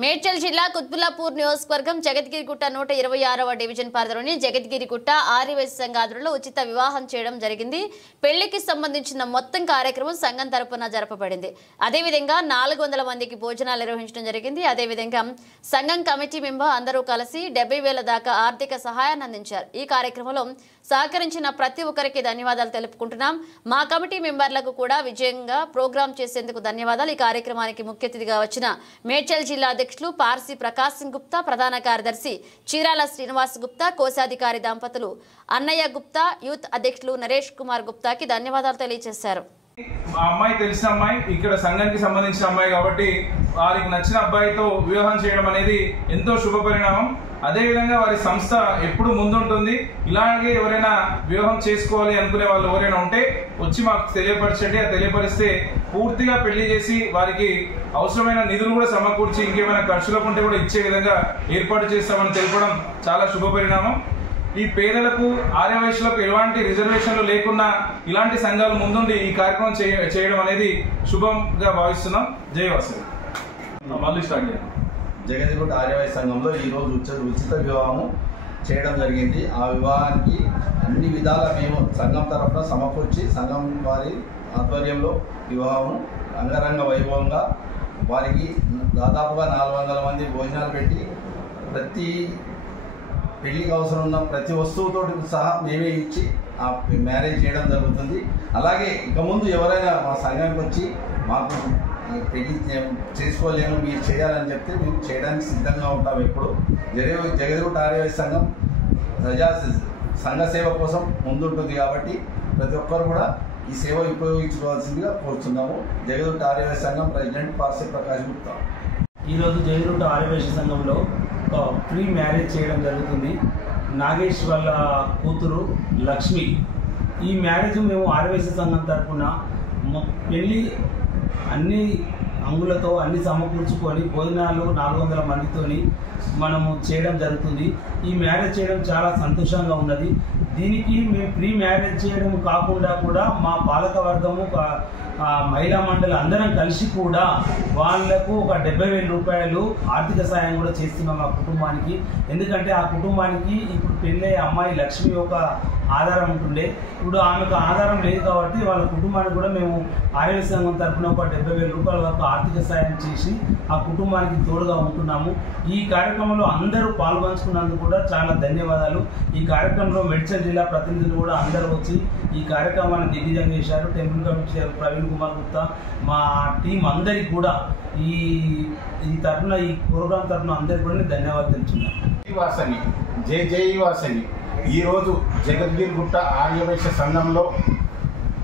మేడ్చల్ జిల్లా కుత్బుల్లాపూర్ నియోజకవర్గం జగద్గిరిగుట్ట 126వ డివిజన్ పరిధిలోని జగద్గిరిగుట్ట ఆర్యవైశ్య సంఘ ఆధ్వర్యంలో ఉచిత వివాహం చేయడం జరిగింది. పెళ్లికి సంబంధించిన మొత్తం కార్యక్రమం సంఘం తరపున జరపబడింది. అదేవిధంగా 400 మందికి భోజనాలు నిర్వహించడం జరిగింది. అదేవిధంగా సంఘం కమిటీ మెంబర్ అందరూ కలిసి 70,000 దాకా ఆర్థిక సహాయాన్ని అందించారు. ఈ కార్యక్రమంలో సహకరించిన ప్రతి ఒక్కరికి ధన్యవాదాలు తెలుపుకుంటున్నాం. మా కమిటీ మెంబర్లకు కూడా విజయంగా ప్రోగ్రాం చేసేందుకు ధన్యవాదాలు. ఈ కార్యక్రమానికి ముఖ్య అతిథిగా వచ్చిన మేడ్చల్ జిల్లా అధ్యక్షులు పార్సి ప్రకాశ్ సింగ్ గుప్తా, ప్రధాన కార్యదర్శి చీరాల శ్రీనివాస్ గుప్తా, కోశాధికారి దంపతులు అన్నయ్య గుప్తా, యూత్ అధ్యక్షులు నరేష్ కుమార్ గుప్తాకి ధన్యవాదాలు తెలియజేశారు. మా అమ్మాయి తెలిసిన అమ్మాయి, ఇక్కడ సంఘానికి సంబంధించిన అమ్మాయి కాబట్టి వారికి నచ్చిన అబ్బాయితో వివాహం చేయడం అనేది ఎంతో శుభ పరిణామం. అదేవిధంగా వారి సంస్థ ఎప్పుడు ముందుంటుంది. ఇలాగే ఎవరైనా వివాహం చేసుకోవాలి అనుకునే వాళ్ళు ఎవరైనా ఉంటే వచ్చి మాకు తెలియపరచండి. అది తెలియపరిస్తే పూర్తిగా పెళ్లి చేసి వారికి అవసరమైన నిధులు కూడా సమకూర్చి ఇంకేమైనా ఖర్చులకు ఉంటే కూడా ఇచ్చే విధంగా ఏర్పాటు చేస్తామని తెలపడం చాలా శుభ పరిణామం. ఈ పేదలకు, ఆర్యవైశ్యులకు ఎలాంటి రిజర్వేషన్లు లేకుండా ఇలాంటి సంఘాలు ముందుండి ఈ కార్యక్రమం చేయడం అనేది శుభంగా భావిస్తున్నాం. జయవాసవి. మళ్ళీ స్టార్ట్ చేయాలి. జగద్గిరిగుట్ట ఆర్యవైశ్య సంఘంలో ఈరోజు ఉచిత వివాహం చేయడం జరిగింది. ఆ వివాహానికి అన్ని విధాలా మేము సంఘం తరఫున సమకూర్చి సంఘం వారి ఆధ్వర్యంలో వివాహం అంగరంగ వైభవంగా వారికి దాదాపుగా 400 మంది భోజనాలు పెట్టి ప్రతి పెళ్లికి అవసరం ఉన్న ప్రతి వస్తువుతో సహా మేమే ఇచ్చి ఆ మ్యారేజ్ చేయడం జరుగుతుంది. అలాగే ఇక ముందు ఎవరైనా మా సంఘానికి వచ్చి మాకు పెళ్లి చేసుకోలేము, మీరు చేయాలని చెప్తే మేము చేయడానికి సిద్ధంగా ఉంటాం. ఎప్పుడు జగద్గిరిగుట్ట ఆర్యవైశ్య సంఘం సంఘ సేవ కోసం ముందుంటుంది కాబట్టి ప్రతి ఒక్కరు కూడా ఈ సేవ ఉపయోగించుకోవాల్సిందిగా కోరుతున్నాము. జగద్గిరిగుట్ట ఆర్యవైశ్య సంఘం ప్రెసిడెంట్ పార్సి ప్రకాశ్ గుప్తా. ఈరోజు జగద్గిరిగుట్ట ఆర్యవైశ్య సంఘంలో ప్రీ మ్యారేజ్ చేయడం జరుగుతుంది. నాగేష్ వాళ్ళ కూతురు లక్ష్మి. ఈ మ్యారేజ్ మేము ఆర్యవైశ్య సంఘం తరఫున పెళ్ళి అన్ని అంగులతో అన్ని సమకూర్చుకొని భోజనాలు 400 మందితోని మనము చేయడం జరుగుతుంది. ఈ మ్యారేజ్ చేయడం చాలా సంతోషంగా ఉన్నది. దీనికి మేము ప్రీ మ్యారేజ్ చేయడం కాకుండా కూడా మా పాలక వర్గము, మహిళా మండలి అందరం కలిసి కూడా వాళ్లకు ఒక 70,000 రూపాయలు ఆర్థిక సాయం కూడా చేస్తున్నాం ఆ కుటుంబానికి. ఎందుకంటే ఆ కుటుంబానికి ఇప్పుడు పెళ్ళే అమ్మాయి లక్ష్మి ఒక ఆధారం ఉంటుండే. ఇప్పుడు ఆమెకు ఆధారం లేదు కాబట్టి వాళ్ళ కుటుంబానికి కూడా మేము ఆర్యవైశ్య సంఘం తరఫున ఒక 70,000 రూపాయల వరకు ఆర్థిక సాయం చేసి ఆ కుటుంబానికి తోడుగా ఉంటున్నాము. ఈ కార్యక్రమంలో అందరూ పాల్గొంచుకున్నందుకు కూడా చాలా ధన్యవాదాలు. ఈ కార్యక్రమంలో మేడ్చల్ జిల్లా ప్రతినిధులు కూడా అందరూ వచ్చి ఈ కార్యక్రమాన్ని దిగ్విజయం చేశారు. టెంపుల్ కమిటీ ప్రవీణ్ కుమార్ గుప్తా, మా టీం అందరికి కూడా ఈ తరఫున, ఈ ప్రోగ్రాం తరఫున అందరికి కూడా ధన్యవాదాలు తెలుపుతున్నాను. జై ఈరోజు జగద్గిరిగుట్ట ఆర్యవైశ్య సంఘంలో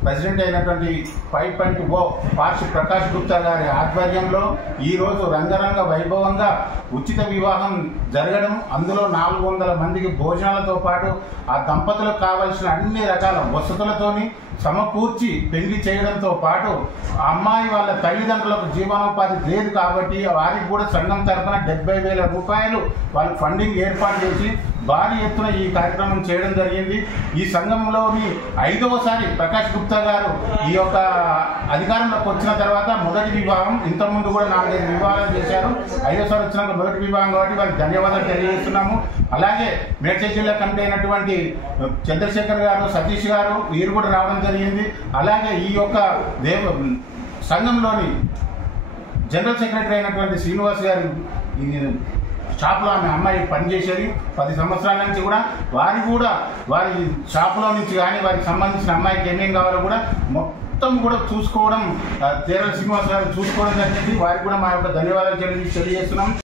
ప్రెసిడెంట్ అయినటువంటి 5.0 పార్సి ప్రకాశ్ గుప్తా గారి ఆధ్వర్యంలో ఈరోజు రంగరంగ వైభవంగా ఉచిత వివాహం జరగడం, అందులో 400 మందికి భోజనాలతో పాటు ఆ దంపతులకు కావలసిన అన్ని రకాల వసతులతోని సమకూర్చి పెళ్లి చేయడంతో పాటు అమ్మాయి వాళ్ళ తల్లిదండ్రులకు జీవనోపాధి లేదు కాబట్టి వారికి కూడా సంఘం తరఫున 70,000 రూపాయలు వాళ్ళు ఫండింగ్ ఏర్పాటు చేసి భారీ ఎత్తున ఈ కార్యక్రమం చేయడం జరిగింది. ఈ సంఘంలోని 5వసారి ప్రకాశ్ గుప్తా గారు ఈ యొక్క అధికారంలోకి వచ్చిన తర్వాత మొదటి వివాహం, ఇంతకుముందు కూడా 4 వివాహాలు చేశారు. 5వసారి వచ్చినాక మొదటి వివాహం కాబట్టి వారికి ధన్యవాదాలు తెలియజేస్తున్నాము. అలాగే మేడ్చల్ జిల్లా కమిటీ అయినటువంటి చంద్రశేఖర్ గారు, సతీష్ గారు వీరు కూడా రావడం జరిగింది. అలాగే ఈ యొక్క సంఘంలోని జనరల్ సెక్రటరీ అయినటువంటి శ్రీనివాస్ గారు షాప్లో ఆమె అమ్మాయి పనిచేసేది 10 సంవత్సరాల నుంచి కూడా వారి షాపులో నుంచి కానీ వారికి సంబంధించిన అమ్మాయికి ఏమేం కావాలో కూడా మొత్తం కూడా చూసుకోవడం తేరల శ్రీనివాస్ గారు చూసుకోవడం జరిగింది. వారికి కూడా మా యొక్క ధన్యవాదాలు తెలియజేస్తున్నాం.